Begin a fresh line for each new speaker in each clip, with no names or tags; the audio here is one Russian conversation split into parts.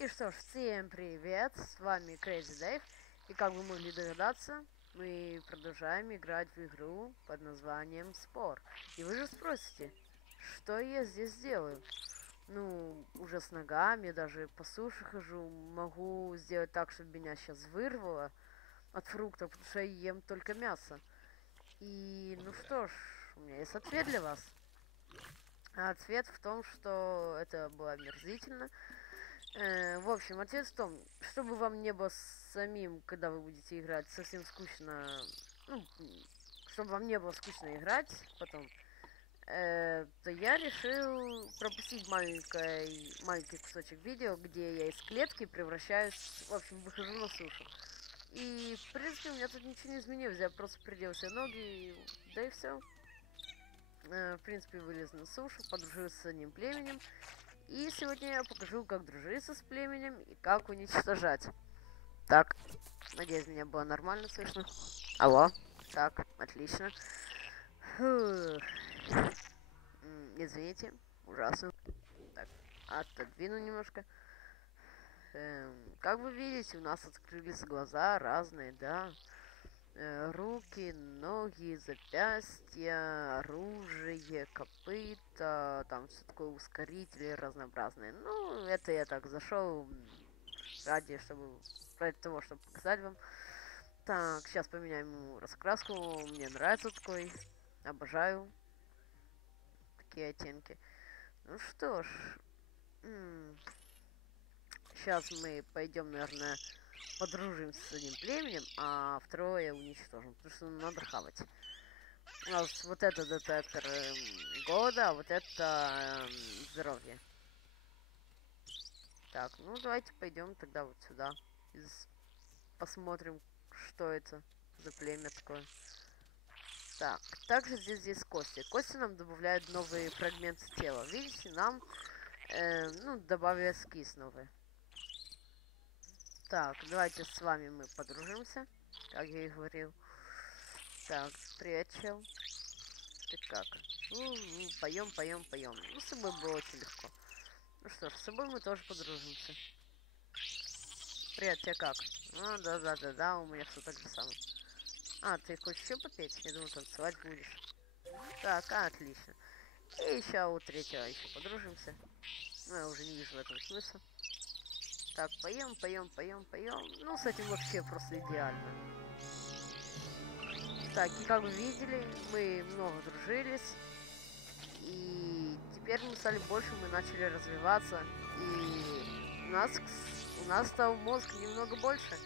И что ж, всем привет, с вами Crazy Dave, и как вы могли догадаться, мы продолжаем играть в игру под названием Спор. И вы же спросите, что я здесь делаю? Ну, уже с ногами, даже по суше хожу, могу сделать так, чтобы меня сейчас вырвало от фруктов, потому что я ем только мясо. И, ну что ж, у меня есть ответ для вас. А ответ в том, что это было омерзительно, Э, в общем, ответ в том, чтобы вам не было самим, когда вы будете играть, совсем скучно, ну, чтобы вам не было скучно играть потом, э, то я решил пропустить маленький, маленький кусочек видео, где я из клетки превращаюсь, в общем, выхожу на сушу. И, в принципе, у меня тут ничего не изменилось, я просто приделал себе ноги, да и все. Э, в принципе, вылез на сушу, подружился с одним племенем, и сегодня я покажу, как дружиться с племенем и как уничтожать. Так, надеюсь, меня было нормально слышно. Алло. Так, отлично. Фух. Извините, ужасно. Так, отодвину немножко. Эм, как вы видите, у нас открылись глаза разные, да. Э, руки, ноги, запястья, оружие, копыта, там все такое ускорители разнообразные. Ну, это я так зашел ради, чтобы ради того, чтобы показать вам. Так, сейчас поменяем раскраску. Мне нравится такой. Обожаю такие оттенки. Ну что ж. Сейчас мы пойдем, наверное, подружимся с одним племенем, а второе уничтожим, потому что надо хавать. У нас вот это детектор э, голода, а вот это э, здоровье. Так, ну давайте пойдем тогда вот сюда. Посмотрим, что это за племя такое. Так, также здесь есть кости. Кости нам добавляют новые фрагменты тела. Видите, нам, э, ну, добавили скис новые. Так, давайте с вами мы подружимся, как я и говорил. Так, привет, чел. Ты как? Ну, ну, поем, поем, поем. Ну, с собой было очень легко. Ну что ж, с собой мы тоже подружимся. Привет, тебе как? А, да-да-да-да, у меня все так же самое. А, ты хочешь еще попеть? Я думаю, танцевать будешь. Так, отлично. И еще у третьего еще подружимся. Ну, я уже не вижу в этом смысла. Так, поем, поем, поем, поем. Ну, с этим вообще просто идеально. Так, и как вы видели, мы много дружились. И теперь мы стали больше, мы начали развиваться. И у нас, у нас стал мозг немного больше.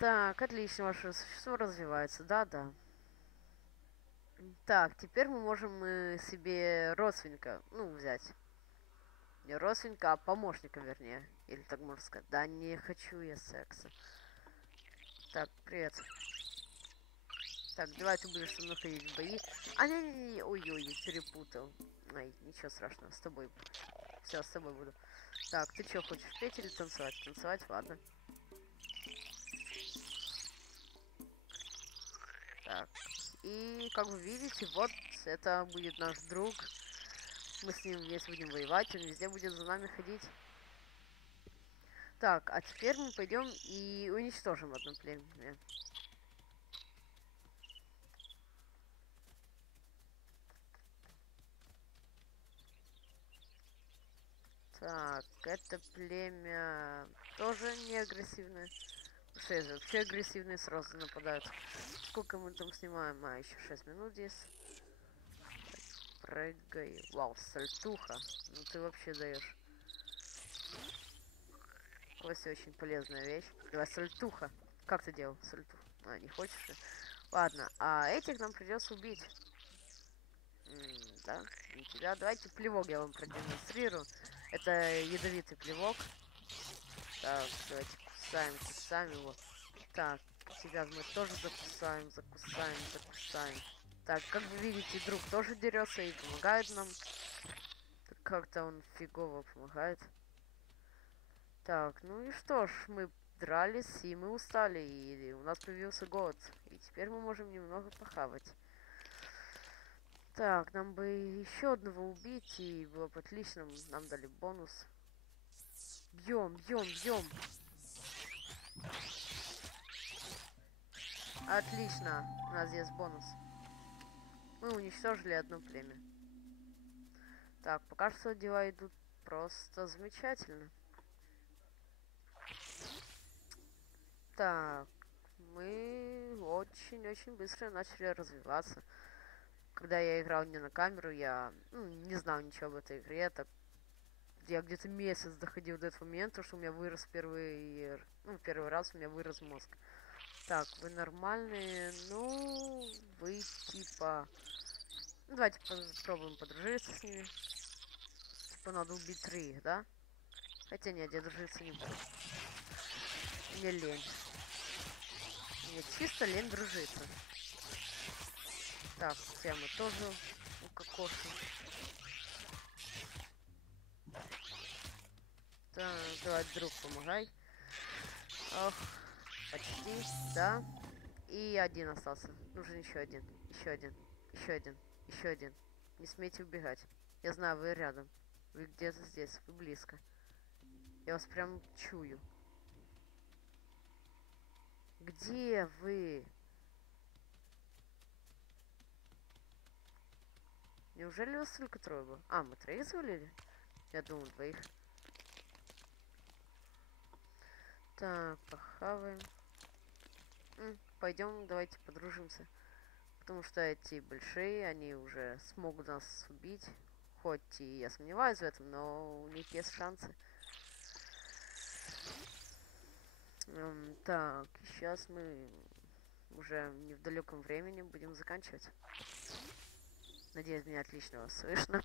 Так, отлично, ваше существо развивается, да-да. Так, теперь мы можем э, себе родственника, ну, взять. Не родственника, а помощника, вернее. Или так можно сказать. Да, не хочу я секса. Так, привет. Так, давай ты будешь со мной ходить в бои. А, не-не-не, ой-ой, перепутал. Ай, ничего страшного, с тобой. Все, с тобой буду. Так, ты что, хочешь петь или танцевать? Танцевать, ладно. Так, и как вы видите, вот это будет наш друг мы с ним вместе будем воевать, он везде будет за нами ходить. Так, а теперь мы пойдем и уничтожим одно племя. Так, это племя тоже не агрессивное. Что вообще агрессивные сразу нападают. Сколько мы там снимаем? А, еще 6 минут здесь прыгай. Вау, сальтуха. Ну ты вообще даешь. Ось очень полезная вещь. Давай, сальтуха. Как ты делал сальтуха? А, не хочешь? Ладно, а этих нам придется убить. М -м, да, не тебя. Давайте плевок я вам продемонстрирую. Это ядовитый плевок. Так, давайте кусаем, кусаем его. Так, тебя мы тоже закусаем, закусаем, закусаем. Так, как вы видите, друг тоже дерется и помогает нам. Как-то он фигово помогает. Так, ну и что ж, мы дрались, и мы устали, и у нас появился голод. И теперь мы можем немного похавать. Так, нам бы еще одного убить, и было бы отлично, нам дали бонус. Бьем, бьем, бьем. Отлично. У нас есть бонус. Мы уничтожили одно племя. Так, пока что дела идут просто замечательно. Так, мы очень-очень быстро начали развиваться. Когда я играл не на камеру, я ну, не знал ничего об этой игре. Так, я где-то месяц доходил до этого момента, что у меня вырос первый, ну, первый раз у меня вырос мозг. Так, вы нормальные, ну, вы типа... Ну, давайте попробуем подружиться с ними. Типа надо убить троих, да? Хотя нет, я дружиться не буду. Мне лень. Мне чисто лень дружиться. Так, тебя мы тоже укокошим. Так, давай, друг, помогай. Ох, почти, да. И один остался. Нужен еще один, еще один, еще один, еще один. Не смейте убегать. Я знаю, вы рядом. Вы где-то здесь, вы близко. Я вас прям чую. Где вы? Неужели вас только трое было? А, мы троих завалили? Я думал, двоих. Так, похаваем. Пойдем, давайте подружимся. Потому что эти большие, они уже смогут нас убить. Хоть и я сомневаюсь в этом, но у них есть шансы. Эм, так, сейчас мы уже не в далеком времени будем заканчивать. Надеюсь, меня отлично вас слышно.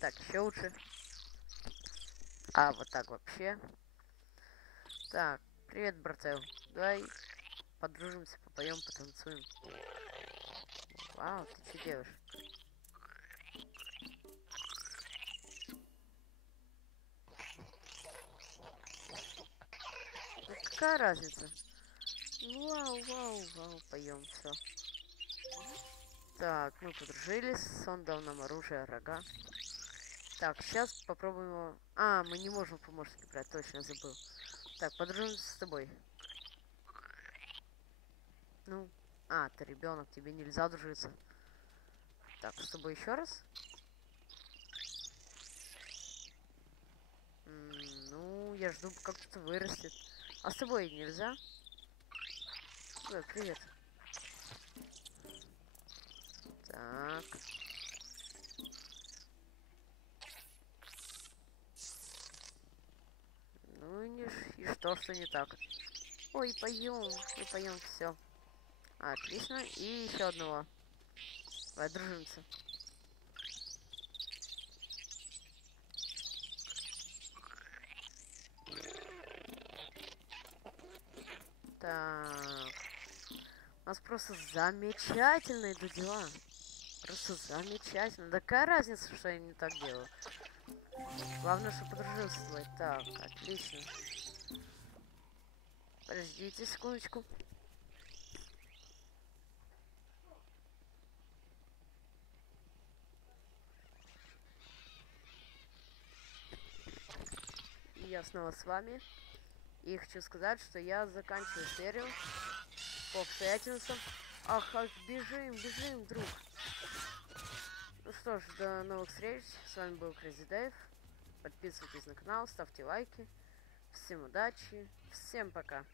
Так, еще лучше. А, вот так вообще. Так, привет, брател. Давай подружимся, попоем, потанцуем. Вау, ты что делаешь? Ну, какая разница? Вау, вау, вау, поем, все. Так, мы подружились, он дал нам оружие, рога. Так, сейчас попробуем его... А, мы не можем помощника брать, точно забыл. Так, подружимся с тобой. Ну, а, ты ребенок, тебе нельзя дружиться. Так, с тобой еще раз. Ну, я жду, как кто-то вырастет. А с тобой нельзя? Ой, привет. Так. Ну и, не, и что, что не так? Ой, поем, и поем все. Отлично. И еще одного. Давай, дружимся. Так. У нас просто замечательно идут дела. Просто замечательно. Да какая разница, что я не так делаю? Главное, что подружился. Так, отлично. Подождите секундочку. Я снова с вами. И хочу сказать, что я заканчиваю серию по обстоятельствам. Ах, ах, бежим, бежим, друг. Ну что ж, до новых встреч. С вами был Crazy Dave. Подписывайтесь на канал, ставьте лайки. Всем удачи. Всем пока.